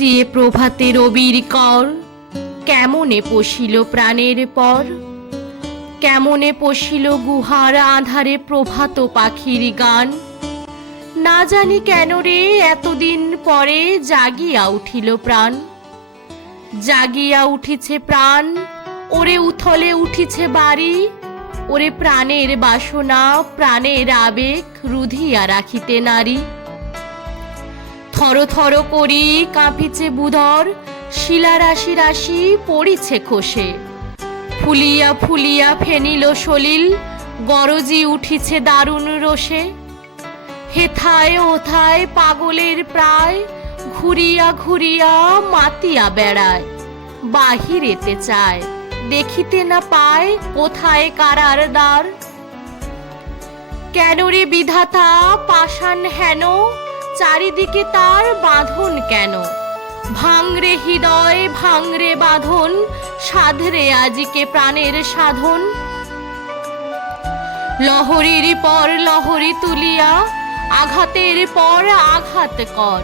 বাজিয়ে প্রভাতে রবির কর, কেমনে পশিল প্রাণের পর, কেমনে পশিল গুহার আঁধারে প্রভাত পাখির গান। না জানি কেন রে এতদিন পরে জাগিয়া উঠিল প্রাণ, জাগিয়া উঠিছে প্রাণ, ওরে উথলে উঠিছে বাড়ি, ওরে প্রাণের বাসনা প্রাণের আবেগ রুধিয়া রাখিতে নারী। থর থর করি কাঁপিছে বুধর, শিলা রাশি রাশি পড়িছে খসে, ফুলিয়া ফুলিয়া ফেনিল সলিল, গরজি উঠিছে দারুণ রোষে। হেথায় ওথায় পাগলের প্রায়, ঘুরিয়া ঘুরিয়া মাতিয়া বেড়ায়, বাহিরেতে চায় দেখিতে না পায় কোথায় কারার দ্বার। কেন রে বিধাতা পাষাণ হেন, চারিদিকে তার বাঁধন কেন? ভাঙরে হৃদয় ভাঙরে বাঁধন, সাধরে আজিকে প্রাণের সাধন। লহরীর পর লহরী তুলিয়া, আঘাতের পর আঘাত কর।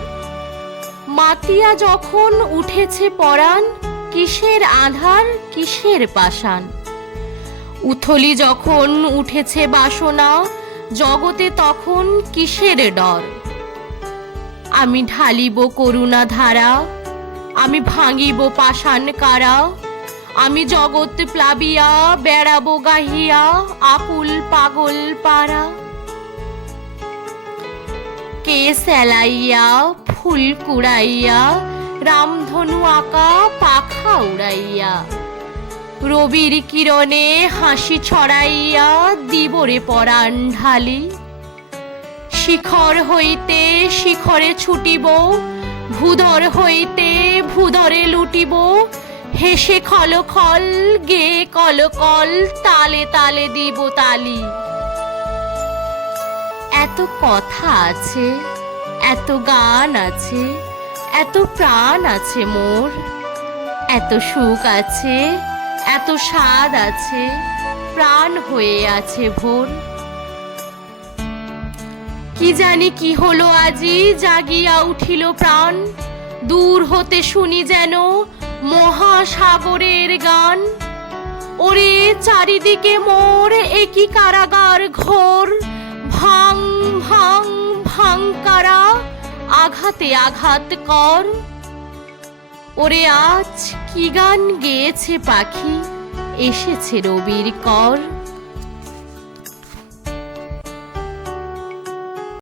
মাতিয়া যখন উঠেছে পরাণ, কিসের আধার কিসের পাষাণ। উথলি যখন উঠেছে বাসনা, জগতে তখন কিসের ডর। আমি ঢালিব করুণা ধারা, আমি ভাঙিব পাষাণ কারা, আমি জগৎ প্লাবিয়া বেড়াবো গাহিয়া আকুল পাগল পারা। কে সেলাইয়া ফুল কুড়াইয়া, রামধনু আঁকা পাখা উড়াইয়া, রবির কিরণে হাসি ছড়াইয়া দিবরে পরাণ ঢালি। শিখর হইতে শিখরে ছুটিব, ভূধর হইতে ভূধরে লুটিব, হেসে খলখল গে কলকল, তালে তালে দিব তালি। এত কথা আছে, এত গান আছে, এত প্রাণ আছে মোর, এত সুখ আছে, এত স্বাদ আছে, প্রাণ হয়ে আছে ভোর। কি জানি কি হলো আজি জাগিয়া উঠিল প্রাণ, দূর হতে শুনি যেন মহাসাগরের গান। ওরে চারিদিকে মোর একই কারাগার ঘোর, ভাঙ ভাঙ ভাঙ কারা, আঘাতে আঘাত কর। ওরে আজ কি গান গেয়েছে পাখি, এসেছে রবির কর।